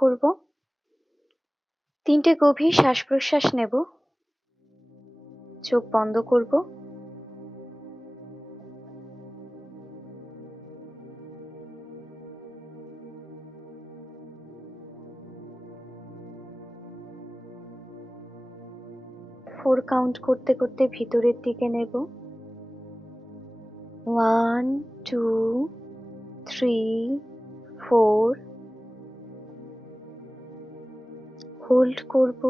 করব। 3টে গভীর শ্বাস প্রশ্বাস নেব, চোখ বন্ধ করব। ফোর কাউন্ট করতে করতে ভিতরের দিকে নেব। 1 2 3 4। হোল্ড করব,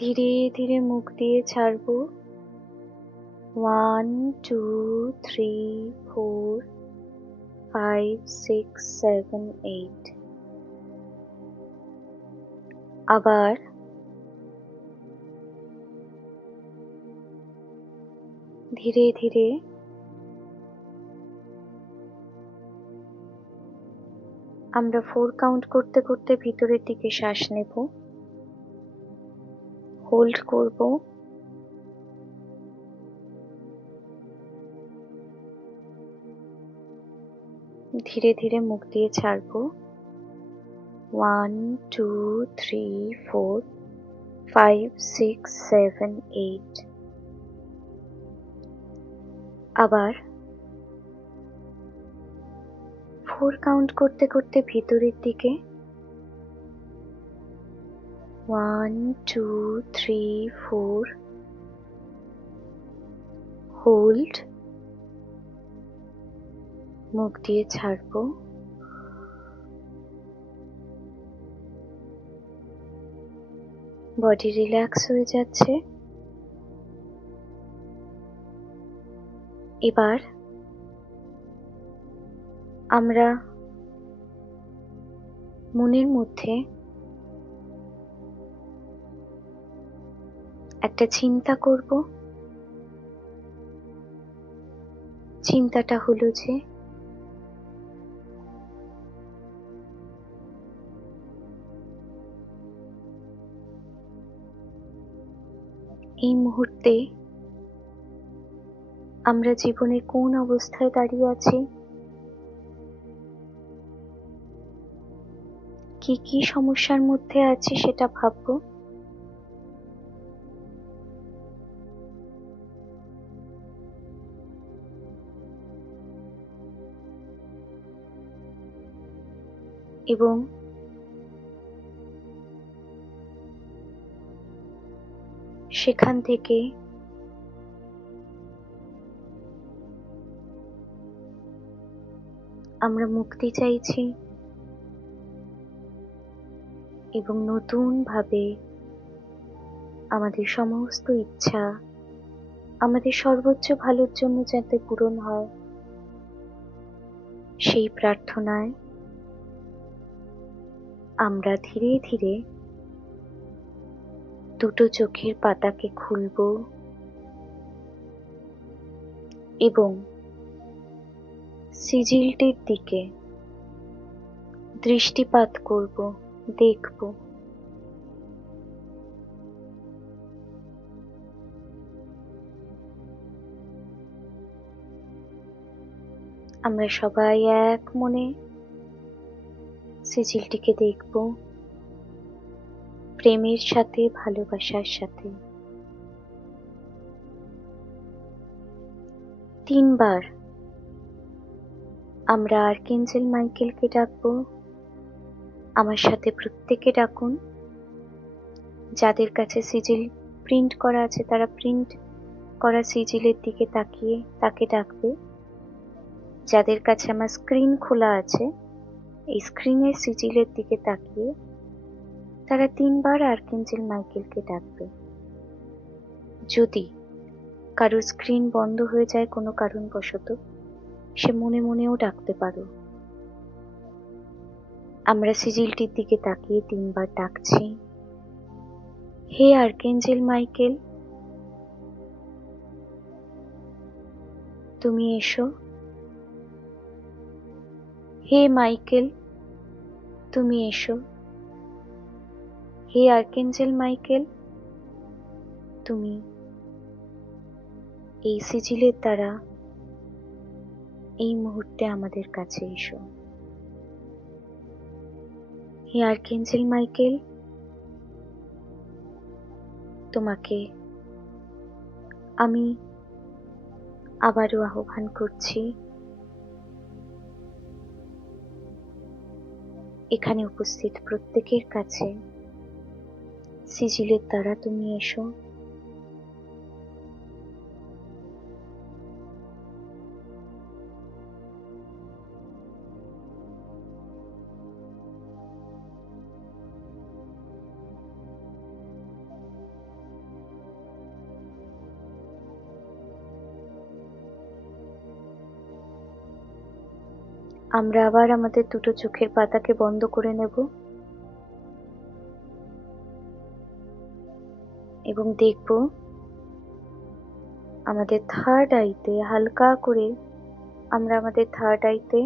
ধীরে ধীরে মুখ দিয়ে ছাড়ব। 1 2 3 4 5 6 7 8। আবার ধীরে ধীরে আমরা ফোর কাউন্ট করতে করতে ভিতরের দিকে শ্বাস নেব, হোল্ড করব। ধীরে ধীরে মুখ দিয়ে ছাড়ব। 1 2 3 4 5 6 7 8। আবার ফোর কাউন্ট করতে করতে ভিতরের দিকে 1 2 3 4। হোল্ড, মুখ দিয়ে ছাড়ব। বডি রিল্যাক্স হয়ে যাচ্ছে। এবার আমরা মনের মধ্যে একটা চিন্তা করব। চিন্তাটা হলো যে এই মুহূর্তে আমরা জীবনে কোন অবস্থায় দাঁড়িয়ে আছি, কি কি সমস্যার মধ্যে আছি সেটা ভাববো। এবং সেখান থেকে আমরা মুক্তি চাইছি এবং নতুন ভাবে আমাদের সমস্ত ইচ্ছা আমাদের সর্বোচ্চ ভালোর জন্য যাতে পূরণ হয়, সেই প্রার্থনায় আমরা ধীরে ধীরে দুটো চোখের পাতাকে খুলব এবং সিজিলটির দিকে দৃষ্টিপাত করব, দেখব। আমরা সবাই এক মনে সিজিলটিকে দেখব, প্রেমের সাথে, ভালোবাসার সাথে। 3 বার আমরা আর্কএঞ্জেল মাইকেলকে ডাকবো। আমার সাথে প্রত্যেকে ডাকুন। যাদের কাছে সিজিল প্রিন্ট করা আছে তারা প্রিন্ট করা সিজিলের দিকে তাকিয়ে তাকে ডাকবে। যাদের কাছে আমার স্ক্রিন খোলা আছে, এই স্ক্রিনের সিজিলের দিকে তাকিয়ে তারা 3 বার আর্কএঞ্জেল মাইকেলকে ডাকবে। যদি কারো স্ক্রিন বন্ধ হয়ে যায় কোনো কারণবশত, সে মনে মনেও ডাকতে পারো। আমরা সিজিলটির দিকে তাকিয়ে 3 বার ডাকছি। হে আর্কএঞ্জেল মাইকেল, তুমি এসো। হে মাইকেল, তুমি এসো। হে আর্কএঞ্জেল মাইকেল, তুমি এই সিজিলের দ্বারা এই মুহূর্তে আমাদের কাছে এসো। হে আর্কএঞ্জেল মাইকেল, তোমাকে আমি আবারও আহ্বান করছি, এখানে উপস্থিত প্রত্যেকের কাছে সিজিলের দ্বারা তুমি এসো। আমরা আবার আমাদের দুটো চোখের পাতাকে বন্ধ করে নেব এবং দেখব আমাদের থার্ড আইতে হালকা করে আমরা আমাদের থার্ড আইতে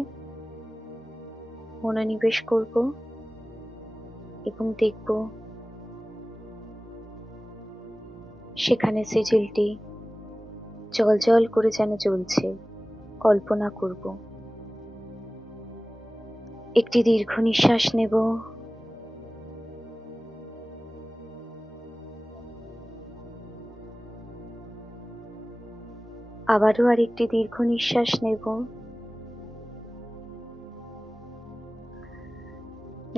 মনোনিবেশ করব এবং দেখব সেখানে সিজিলটি জ্বলজ্বল করে যেন জ্বলছে। কল্পনা করব, একটি দীর্ঘ নিঃশ্বাস নেব, আবারও আরেকটি দীর্ঘ নিঃশ্বাস নেব,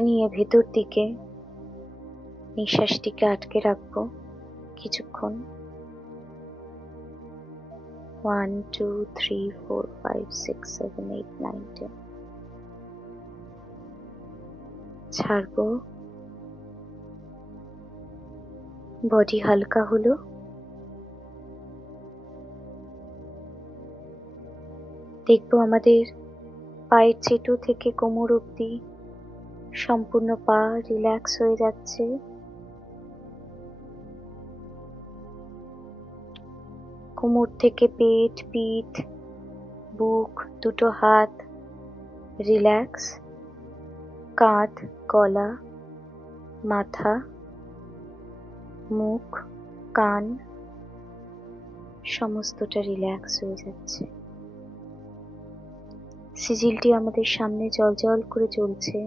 নিয়ে ভেতর দিকে নিঃশ্বাসটিকে আটকে রাখবো কিছুক্ষণ। 1 2 3 4 5 6 7 8 9 10 ছাড়বো। বডি হালকা হলো, দেখবো আমাদের পায়ের চেটো থেকে কোমর অবধি সম্পূর্ণ পা রিল্যাক্স হয়ে যাচ্ছে। কোমর থেকে পেট, পিঠ, বুক, দুটো হাত রিল্যাক্স, কাঁধ, গলা, মাথা, মুখ, কান সমস্তটা রিল্যাক্স হয়ে যাচ্ছে। সিজিলটি আমাদের সামনে জ্বলজ্বল করে জ্বলছে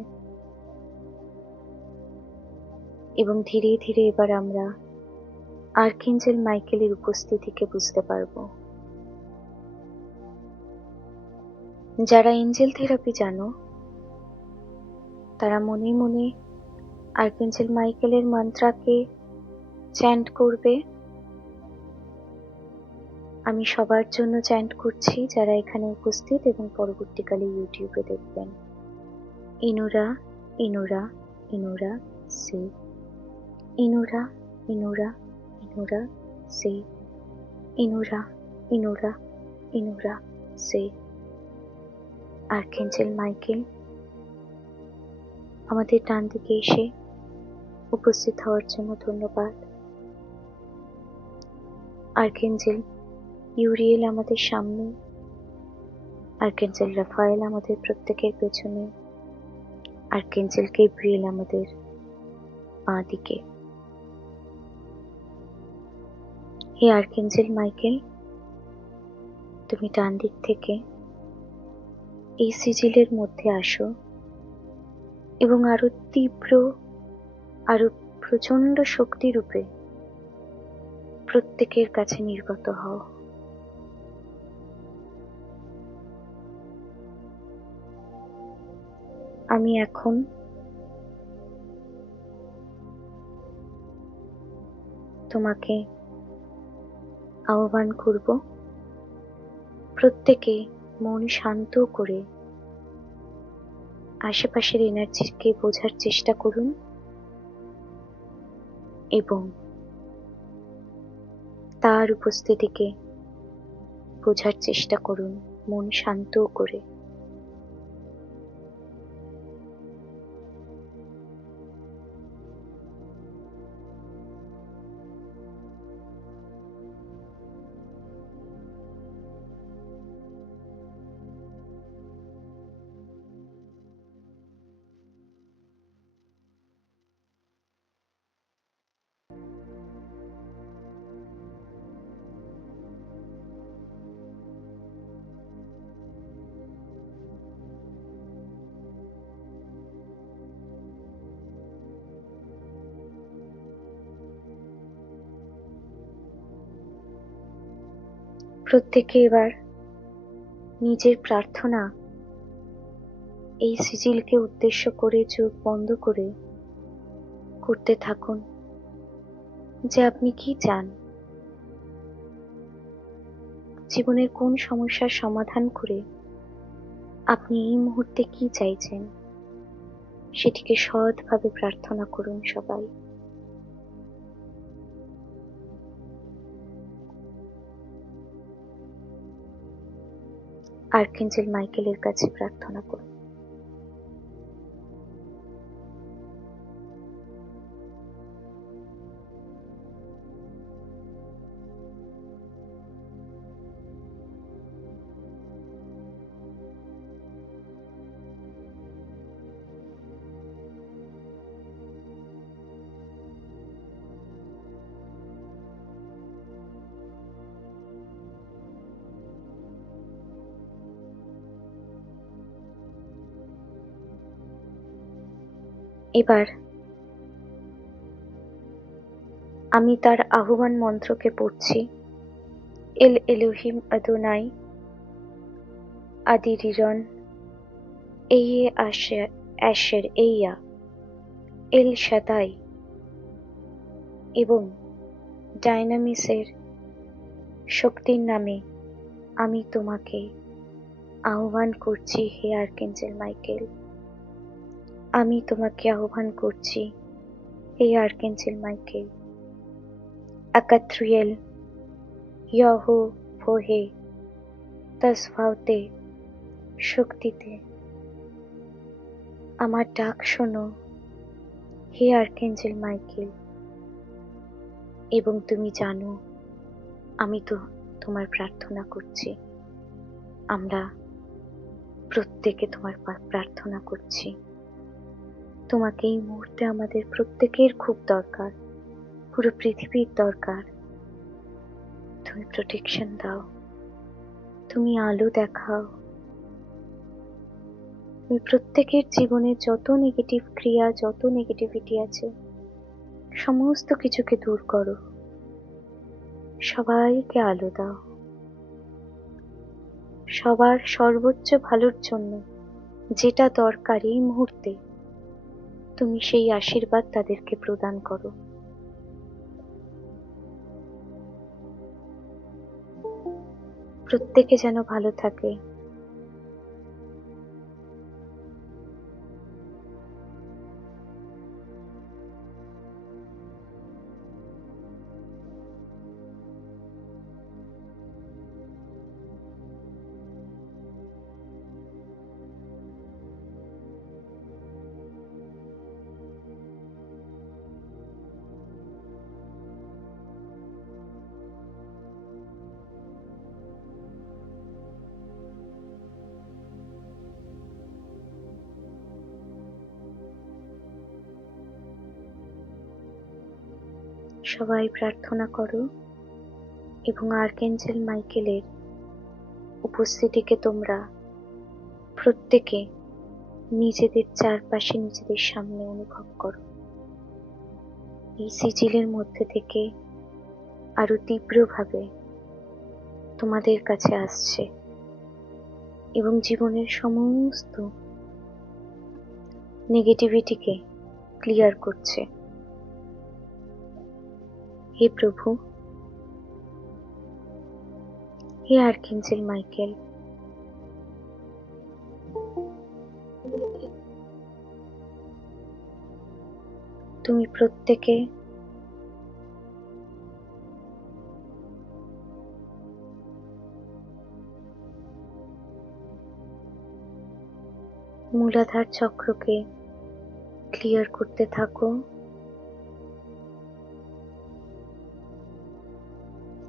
এবং ধীরে ধীরে এবার আমরা আর্কএঞ্জেল মাইকেলের উপস্থিতিকে বুঝতে পারবো। যারা এঞ্জেল থেরাপি জানো তারা মনে মনে আর্কএঞ্জেল মাইকেলের মন্ত্রকে চ্যান্ট করবে। আমি সবার জন্য চ্যান্ট করছি যারা এখানে উপস্থিত এবং পরবর্তীকালে ইউটিউবে দেখবেন। ইনুরা ইনুরা ইনুরা সে, ইনুরা ইনুরা ইনুরা সে, ইনুরা ইনুরা ইনুরা সে। আর্কএঞ্জেল মাইকেল আমাদের ডান দিকে এসে উপস্থিত হওয়ার জন্য ধন্যবাদ। আর্কএঞ্জেল ইউরিয়েল আমাদের সামনে, আর্কএঞ্জেল রাফায়েল আমাদের প্রত্যেকের পেছনে, আর্কএঞ্জেল গ্যাব্রিয়েল আমাদের বাঁ দিকে। হে আর্কএঞ্জেল মাইকেল, তুমি ডান দিক থেকে এই সিজিলের মধ্যে আসো এবং আরো তীব্র, আরো প্রচন্ড শক্তিরূপে প্রত্যেকের কাছে নির্গত হও। আমি এখন তোমাকে আহ্বান করব, প্রত্যেকে মন শান্ত করে আশেপাশের এনার্জিকে বোঝার চেষ্টা করুন এবং তার উপস্থিতিকে বোঝার চেষ্টা করুন মন শান্ত করে। প্রত্যেকে এবার নিজের প্রার্থনা এই সিজিলকে উদ্দেশ্য করে চোখ বন্ধ করে করতে থাকুন, যে আপনি কি চান, জীবনের কোন সমস্যার সমাধান করে আপনি এই মুহূর্তে কি চাইছেন, সেটিকে সৎভাবে প্রার্থনা করুন সবাই। আর্কএঞ্জেল মাইকেলের কাছে প্রার্থনা করুন। এবার আমি তার আহ্বান মন্ত্রকে পড়ছি। এল এলোহিম আদোনাই আদিরিরন এয়ে অ্যাশের এইয়া এল শাদাই এবং ডাইনামিসের শক্তির নামে আমি তোমাকে আহ্বান করছি, হে আর্কএঞ্জেল মাইকেল। আমি তোমাকে আহ্বান করছি, হে আর্কএঞ্জেল মাইকেল। আকাথ্রিয়েল ইয়হোভহে তসভাওতে শক্তিতে আমার ডাক শোনো, হে আর্কএঞ্জেল মাইকেল। এবং তুমি জানো আমি তো তোমার প্রার্থনা করছি। আমরা প্রত্যেকে তোমার প্রার্থনা করছি। তোমাকে এই মুহূর্তে আমাদের প্রত্যেকের খুব দরকার, পুরো পৃথিবীর দরকার। তুমি প্রোটেকশন দাও, তুমি আলো দেখাও, তুমি প্রত্যেকের জীবনে যত নেগেটিভ ক্রিয়া, যত নেগেটিভিটি আছে, সমস্ত কিছুকে দূর করো। সবাইকে আলো দাও, সবার সর্বোচ্চ ভালোর জন্য যেটা দরকার এই মুহূর্তে তুমি সেই আশীর্বাদ তাদেরকে প্রদান করো। প্রত্যেকে যেন ভালো থাকে। সবাই প্রার্থনা করো এবং আর্কএঞ্জেল মাইকেলের উপস্থিতিকে তোমরা প্রত্যেকে নিজেদের চারপাশে, নিজেদের সামনে অনুভব করো। এই সিজিলের মধ্যে থেকে আরো তীব্রভাবে তোমাদের কাছে আসছে এবং জীবনের সমস্ত নেগেটিভিটিকে ক্লিয়ার করছে। হে প্রভু, হে আর্কএঞ্জেল মাইকেল, তুমি প্রত্যেকে মূলাধার চক্রকে ক্লিয়ার করতে থাকো।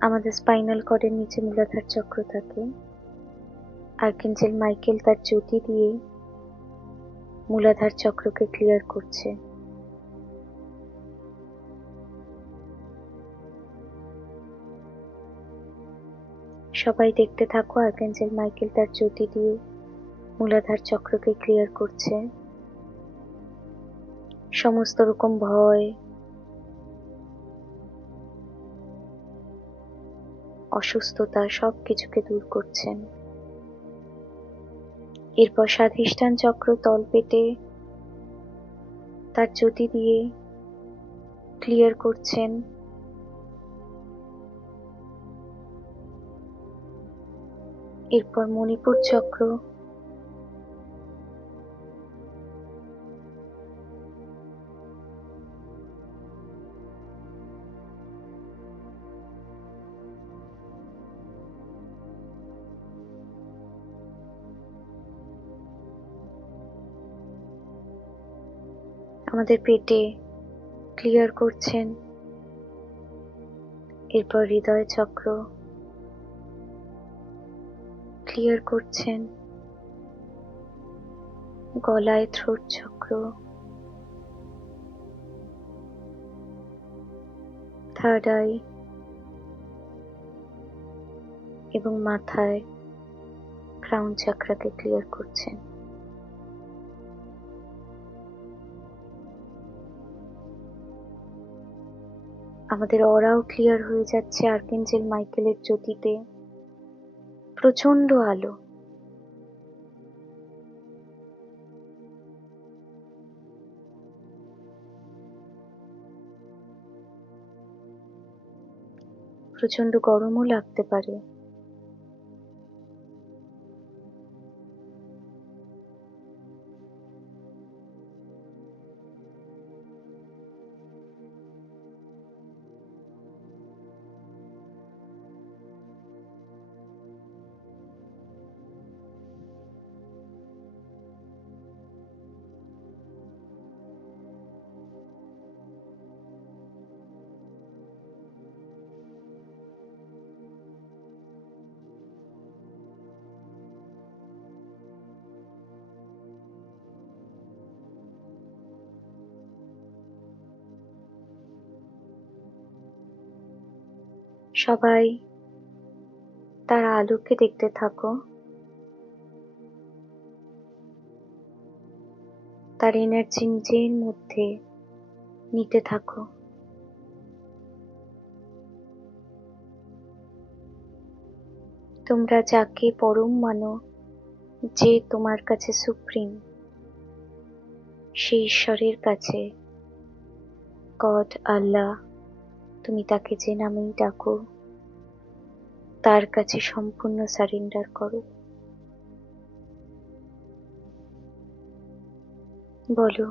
আমাদের স্পাইনাল কর্ডের নিচে মূলাধার চক্র থাকে। আর্কএঞ্জেল মাইকেল তার জ্যোতি দিয়ে মূলাধার চক্রকে ক্লিয়ার করছে। সবাই দেখতে থাকো, আর্কএঞ্জেল মাইকেল তার জ্যোতি দিয়ে মূলাধার চক্রকে ক্লিয়ার করছে। সমস্ত রকম ভয়, অসুস্থতা সবকিছুকে দূর করছেন। এরপর স্বাধিষ্ঠান চক্র তলপেটে তার জ্যোতি দিয়ে ক্লিয়ার করছেন। এরপর মণিপুর চক্র, আমাদের পেটে ক্লিয়ার করছেন। এরপর হৃদয় চক্র ক্লিয়ার করছেন। গলায় থ্রোট চক্র, থার্ড আই এবং মাথায় ক্রাউন চাকরাকে ক্লিয়ার করছেন। আমাদের অরাও ক্লিয়ার হয়ে যাচ্ছে আর্কেঞ্জেল মাইকেলের জ্যোতিতে। প্রচন্ড আলো, প্রচন্ড গরমও লাগতে পারে। সবাই তার আলোকে দেখতে থাকো, তার এনার্জি নিজের মধ্যে নিতে থাকো। তোমরা যাকে পরম মানো, যে তোমার কাছে সুপ্রিম, সেই ঈশ্বরের কাছে, গড, আল্লাহ, তুমি তাকে যে নামেই ডাকো, তার কাছে সম্পূর্ণ সারেন্ডার করো। বলো,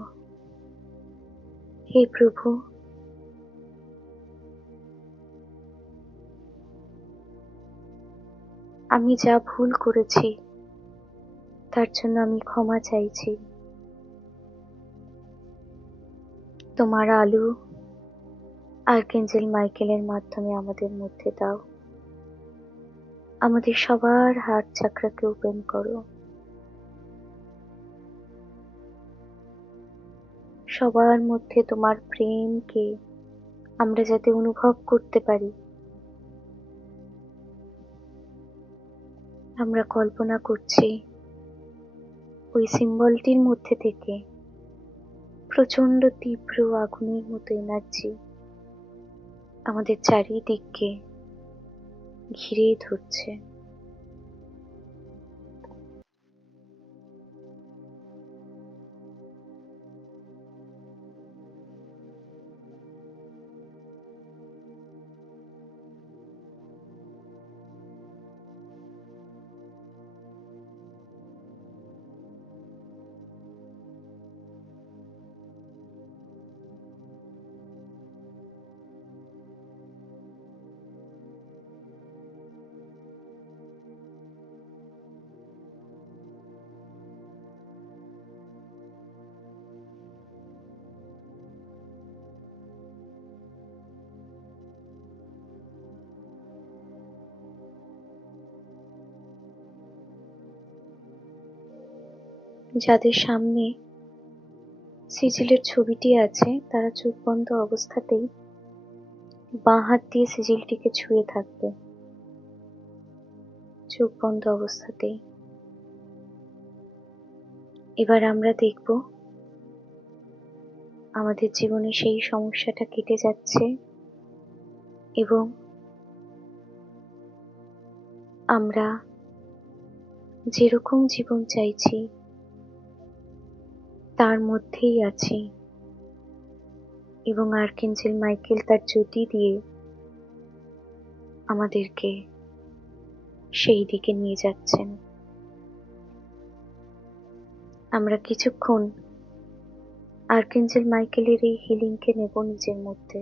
হে প্রভু, আমি যা ভুল করেছি তার জন্য আমি ক্ষমা চাইছি। তোমার আলো আর্কেঞ্জেল মাইকেলের মাধ্যমে আমাদের মধ্যে দাও। আমাদের সবার হার্ট চাকরাকে ওপেন করো। সবার মধ্যে তোমার প্রেমকে আমরা যাতে অনুভব করতে পারি, আমরা কল্পনা করছি ওই সিম্বলটির মধ্যে থেকে প্রচন্ড তীব্র আগুনের মতো এনার্জি আমাদের চারিদিককে ঘিরে ধরছে। যাদের সামনে সিজিলের ছবিটি আছে তারা চোখ বন্ধ অবস্থাতেই বাঁ হাত দিয়ে সিজিলটিকে ছুঁয়ে থাকবে। চোখ বন্ধ অবস্থাতেই। এবার আমরা দেখব আমাদের জীবনে সেই সমস্যাটা কেটে যাচ্ছে এবং আমরা যেরকম জীবন চাইছি তার মধ্যেই আছি, এবং আর্কএঞ্জেল মাইকেল তার জ্যোতি দিয়ে আমাদেরকে সেই দিকে নিয়ে যাচ্ছেন। আমরা কিছুক্ষণ আর্কএঞ্জেল মাইকেলের এই হিলিংকে নেব নিজের মধ্যে।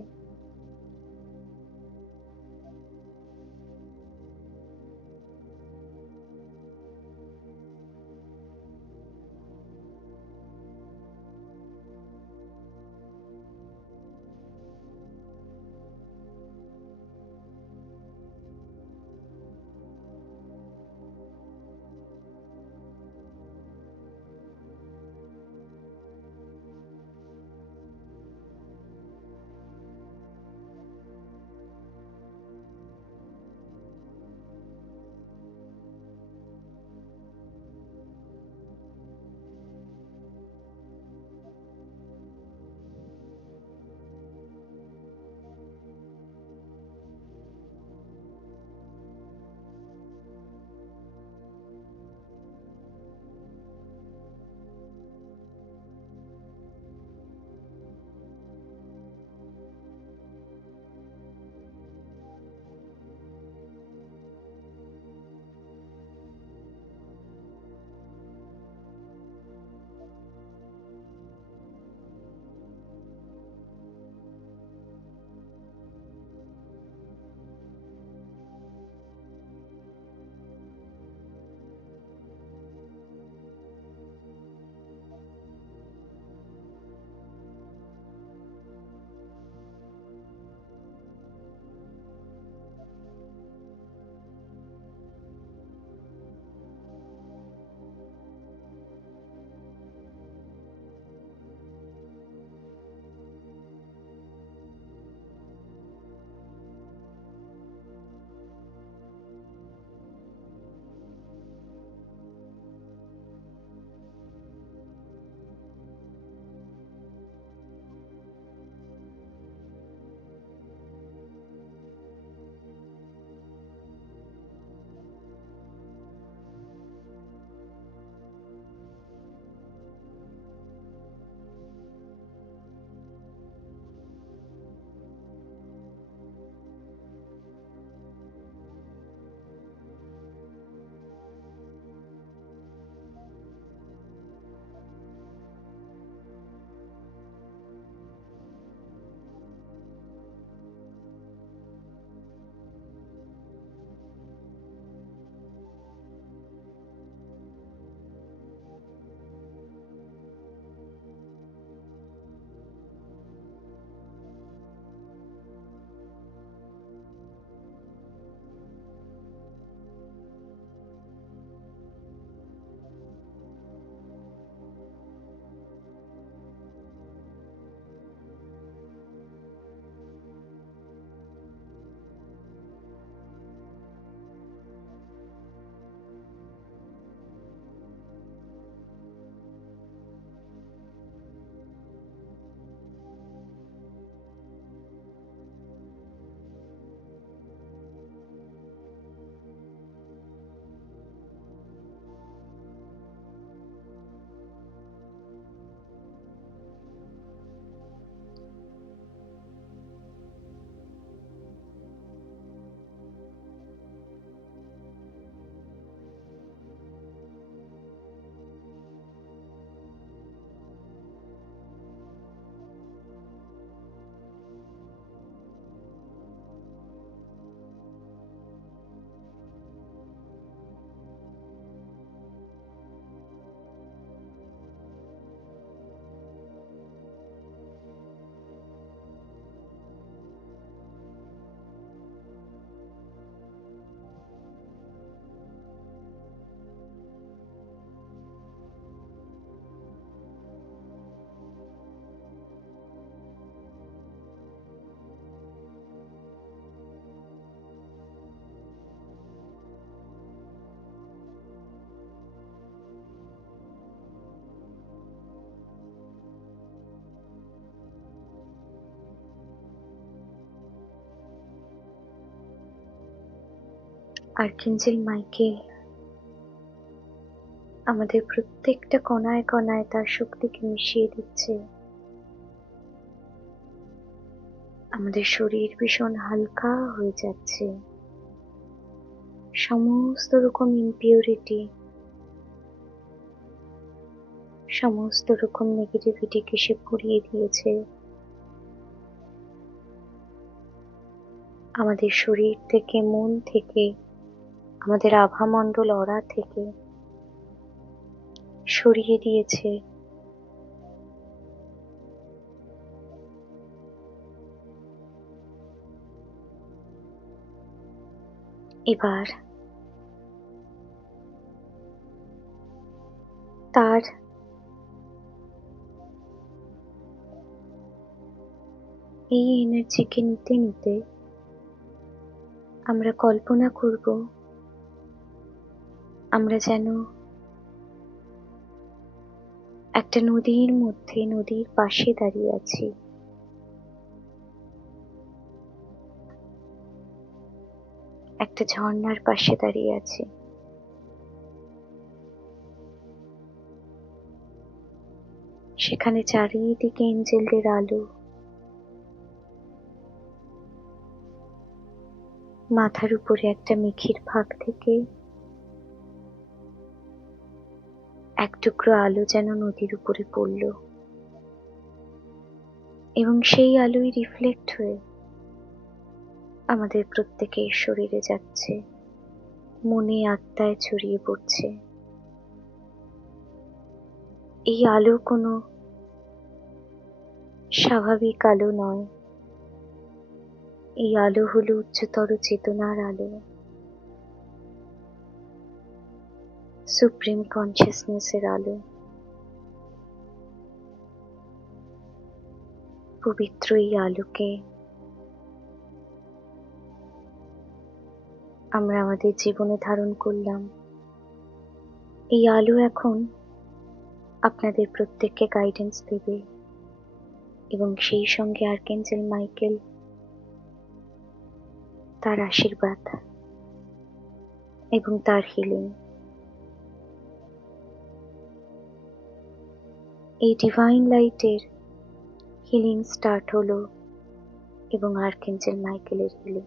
আর্কএঞ্জেল মাইকেল আমাদের প্রত্যেকটা কণায় কণায় তার শক্তিকে মিশিয়ে দিচ্ছে। আমাদের শরীর ভীষণ হালকা হয়ে যাচ্ছে। সমস্ত রকম ইমপিউরিটি, সমস্ত রকম নেগেটিভিটিকে সে পুড়িয়ে দিয়েছে। আমাদের শরীর থেকে, মন থেকে, আমাদের আভামণ্ডল অরা থেকে সরিয়ে দিয়েছে। এবার তার এই এনার্জিকে নিতে নিতে আমরা কল্পনা করব আমরা যেন একটা নদীর মধ্যে, নদীর পাশে দাঁড়িয়ে আছি। একটা ঝর্ণার পাশে দাঁড়িয়ে আছি। সেখানে চারিদিকে এঞ্জেলদের আলো, মাথার উপরে একটা মেঘের ফাঁক থেকে এক টুকরো আলো যেন নদীর উপরে পড়ল, এবং সেই আলোই রিফ্লেক্ট হয়ে আমাদের প্রত্যেকের শরীরে যাচ্ছে, মনে আত্মায় ছড়িয়ে পড়ছে। এই আলো কোনো স্বাভাবিক আলো নয়, এই আলো হলো উচ্চতর চেতনার আলো, সুপ্রিম কনসিয়াসনেসের আলো। পবিত্র এই আলোকে আমরা আমাদের জীবনে ধারণ করলাম। এই আলো এখন আপনাদের প্রত্যেককে গাইডেন্স দেবে, এবং সেই সঙ্গে আর্কএঞ্জেল মাইকেল তার আশীর্বাদ এবং তার হিলিং। এই ডিভাইন লাইটের হিলিং স্টার্ট হলো, এবং আর্কএঞ্জেল মাইকেলের হিলিং।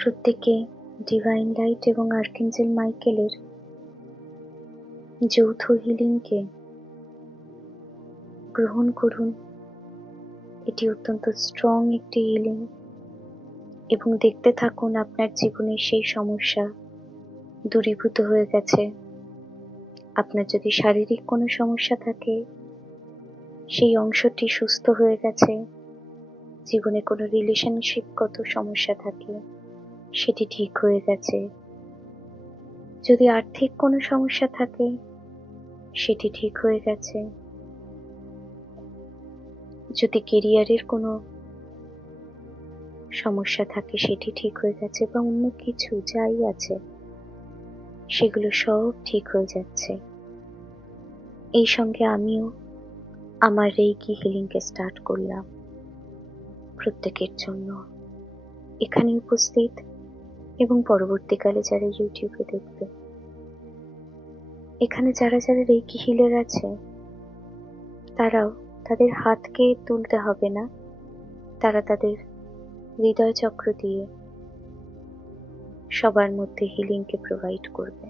প্রত্যেকে ডিভাইন লাইট এবং আর্কএঞ্জেল মাইকেলের যৌথ হিলিংকে গ্রহণ করুন। এটি অত্যন্ত স্ট্রং একটি হিলিং, এবং দেখতে থাকুন আপনার জীবনের সেই সমস্যা দূরীভূত হয়ে গেছে। আপনার যদি শারীরিক কোনো সমস্যা থাকে, সেই অংশটি সুস্থ হয়ে গেছে। জীবনে কোনো রিলেশনশিপগত সমস্যা থাকে, সেটি ঠিক হয়ে গেছে। যদি আর্থিক কোনো সমস্যা থাকে, সেটি ঠিক হয়ে গেছে। যদি কেরিয়ারের কোনো সমস্যা থাকে সেটি ঠিক হয়ে গেছে, বা অন্য কিছু যাই আছে সেগুলো সব ঠিক হয়ে যাচ্ছে। এই সঙ্গে আমিও আমার রেইকি হিলিংকে স্টার্ট করলাম প্রত্যেকের জন্য, এখানে উপস্থিত এবং পরবর্তীকালে যারা ইউটিউবে দেখবে। এখানে যারা যারা রেইকি হিলার আছে তারাও তাদের হাতকে তুলতে হবে না, তারা তাদের হৃদয় চক্র দিয়ে সবার মধ্যে হিলিংকে প্রোভাইড করবে।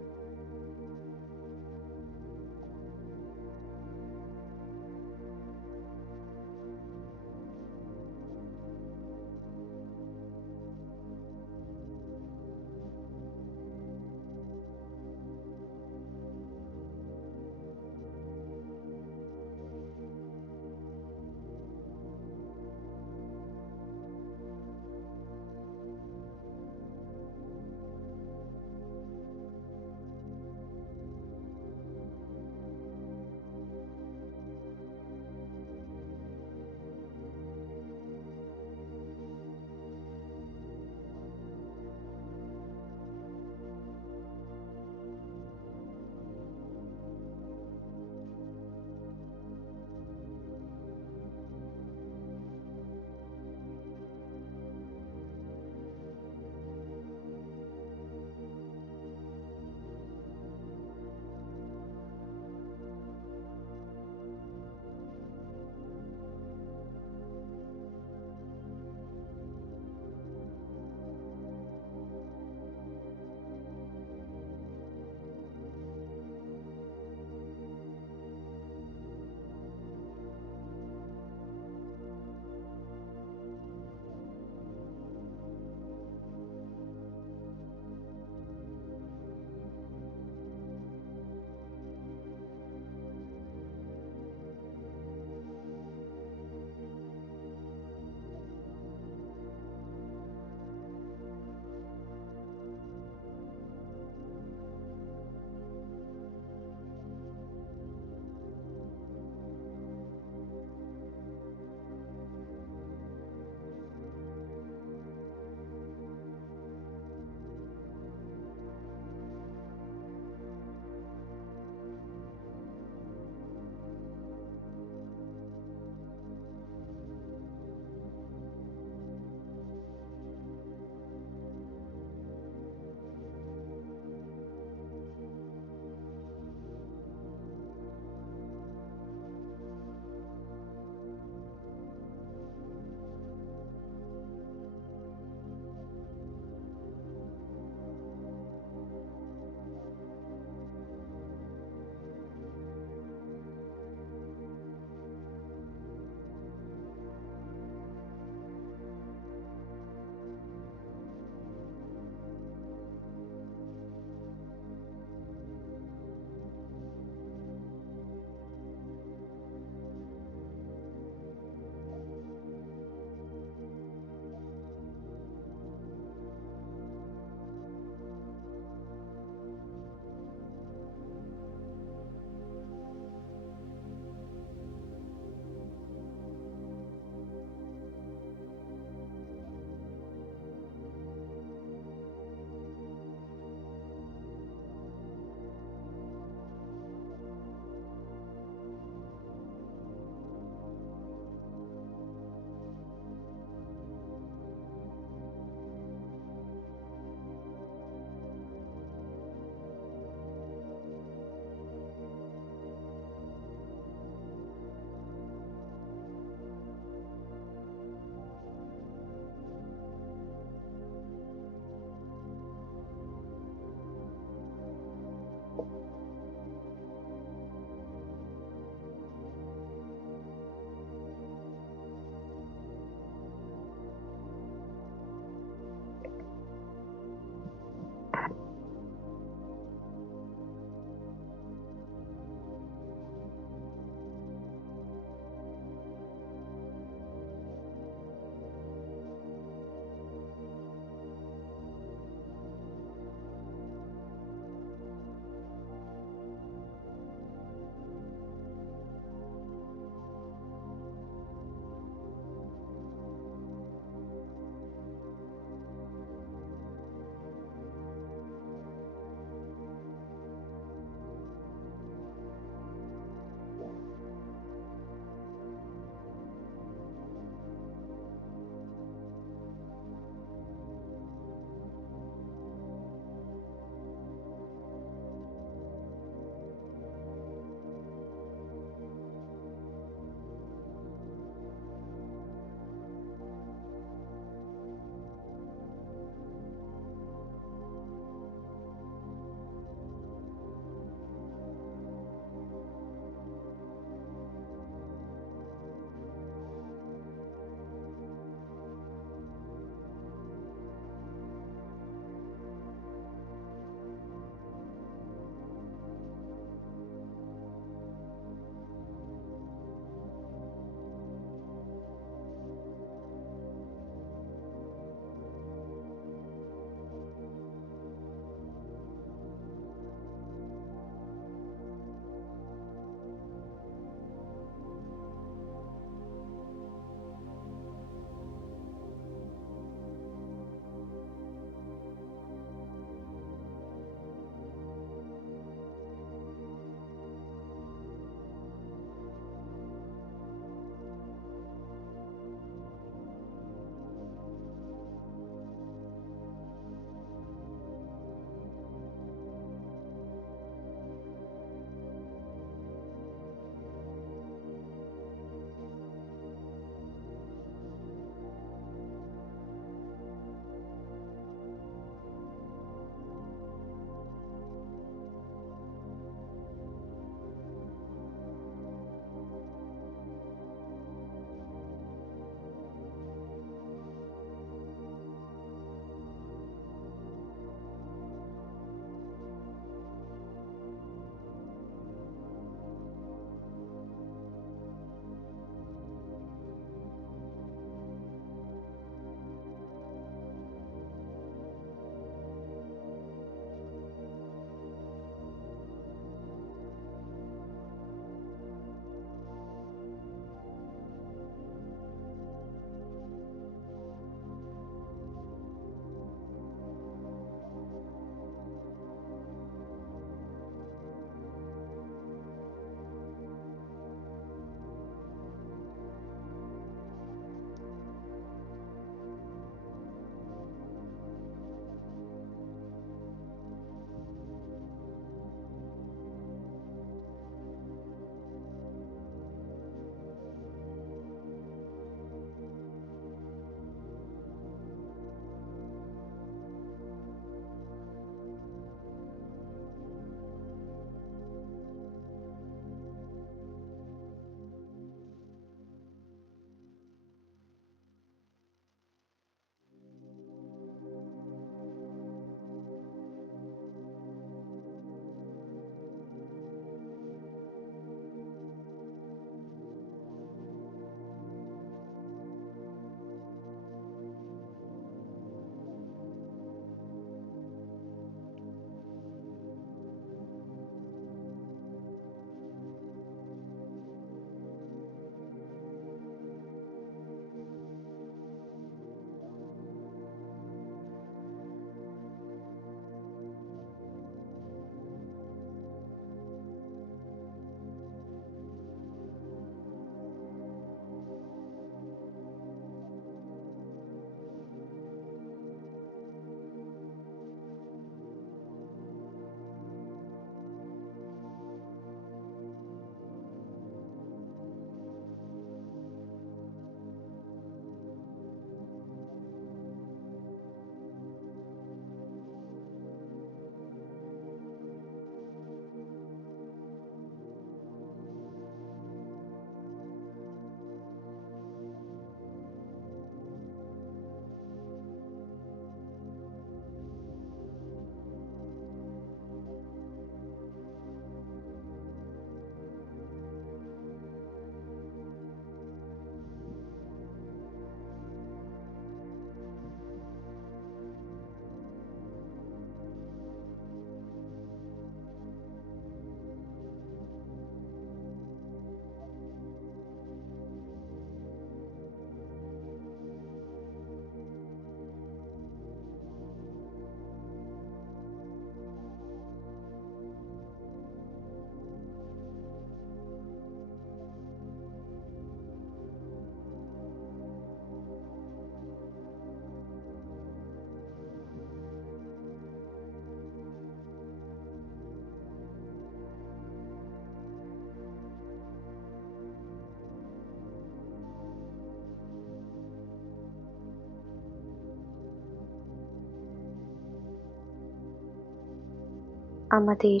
আমাদের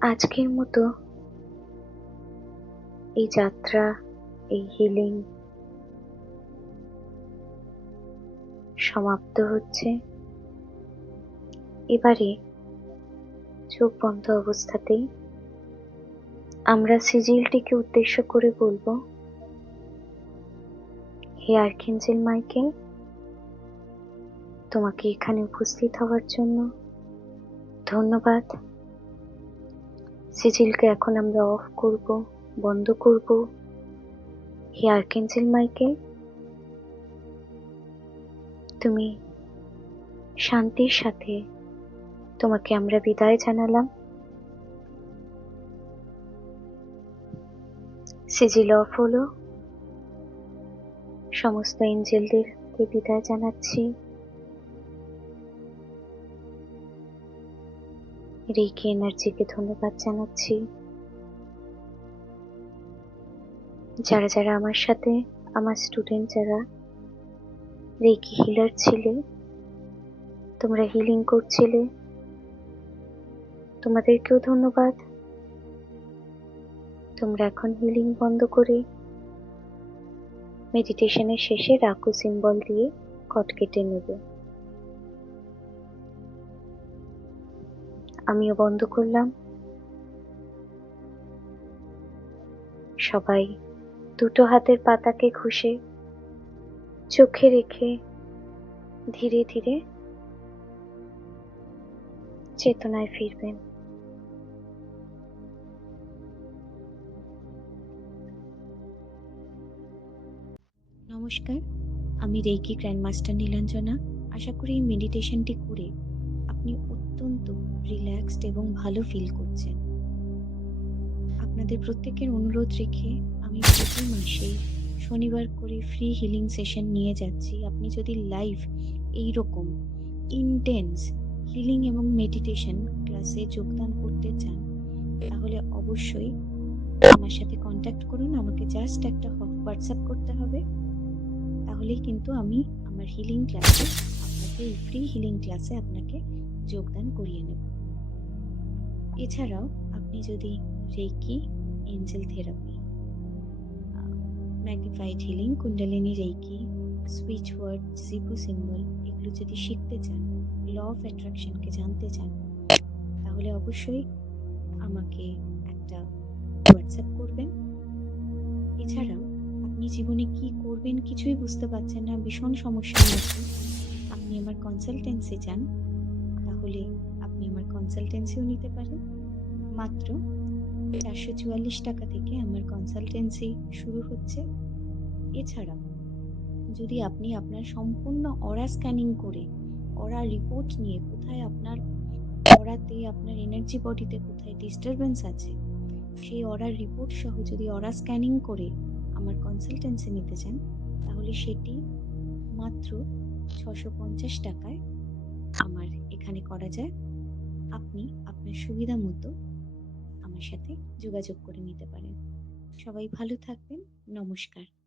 আজকের মতো এই যাত্রা, এই হিলিং সমাপ্ত হচ্ছে। এবারে চোখ বন্ধ অবস্থাতেই আমরা সিজিলটিকে উদ্দেশ্য করে বলবো, হে আর্কএঞ্জেল মাইকেল, তোমাকে এখানে উপস্থিত হওয়ার জন্য ধন্যবাদ। সিজিলকে এখন আমরা অফ করব, বন্ধ করব। হে আর্কএঞ্জেল মাইকেল, তুমি শান্তির সাথে, তোমাকে আমরা বিদায় জানালাম। সিজিল অফ হলো। সমস্ত এঞ্জেলদেরকে বিদায় জানাচ্ছি। রেইকি এনার্জিকে ধন্যবাদ জানাচ্ছি। যারা যারা আমার সাথে, আমার স্টুডেন্ট যারা রেইকি হিলার ছিলে, তোমরা হিলিং করছিলে, তোমাদেরকেও ধন্যবাদ। তোমরা এখন হিলিং বন্ধ করে মেডিটেশনের শেষে রাকু সিম্বল দিয়ে কট কেটে নেবে। আমিও বন্ধ করলাম। সবাই দুটো হাতের পাতাকে ঘষে চোখে রেখে ধীরে ধীরে চেতনায় ফিরবেন। নমস্কার, আমি রেইকি গ্র্যান্ডমাস্টার নীলাঞ্জনা। আশা করি এই মেডিটেশনটি করে আপনি অত্যন্ত রিল্যাক্সড এবং ভালো ফিল করছেন। আপনাদের প্রত্যেকের অনুরোধ রেখে আমি প্রতি মাসে শনিবার করে ফ্রি হিলিং সেশন নিয়ে যাচ্ছি। আপনি যদি লাইভ এইরকম ইন্টেন্স হিলিং এবং মেডিটেশন ক্লাসে যোগদান করতে চান, তাহলে অবশ্যই আমার সাথে কন্ট্যাক্ট করুন। আমাকে জাস্ট একটা হোয়াটসঅ্যাপ করতে হবে, তাহলেই কিন্তু আমি আমার হিলিং ক্লাসে আপনাকে, এই ফ্রি হিলিং ক্লাসে আপনাকে যোগদান করিয়ে নেব। এছাড়াও আপনি যদি reiki, angel therapy, magnified healing, kundalini reiki, switch word, zibu symbol এগুলো যদি শিখতে চান, ল অফ অ্যাট্রাকশনকে জানতে চান, তাহলে অবশ্যই আমাকে একটা হোয়াটসঅ্যাপ করবেন। এছাড়াও আপনি জীবনে কি করবেন কিছুই বুঝতে পারছেন না, ভীষণ সমস্যার মধ্যে, আপনি আমার কনসালটেন্সি চান, তাহলে আপনি আমার কনসালটেন্সিও নিতে পারেন। মাত্র 444 টাকা থেকে আমার কনসালটেন্সি শুরু হচ্ছে। এছাড়া যদি আপনি আপনার সম্পূর্ণ অরা স্ক্যানিং করে, অরা রিপোর্ট নিয়ে কোথায় আপনার অরাতে, আপনার এনার্জি বডিতে কোথায় ডিস্টারবেন্স আছে, সেই অরার রিপোর্ট সহ যদি অরা স্ক্যানিং করে আমার কনসালটেন্সি নিতে চান, তাহলে সেটি মাত্র 650 টাকায় আমার এখানে করা যায়। আপনি আপনার সুবিধা মতো আমার সাথে যোগাযোগ করে নিতে পারেন। সবাই ভালো থাকবেন। নমস্কার।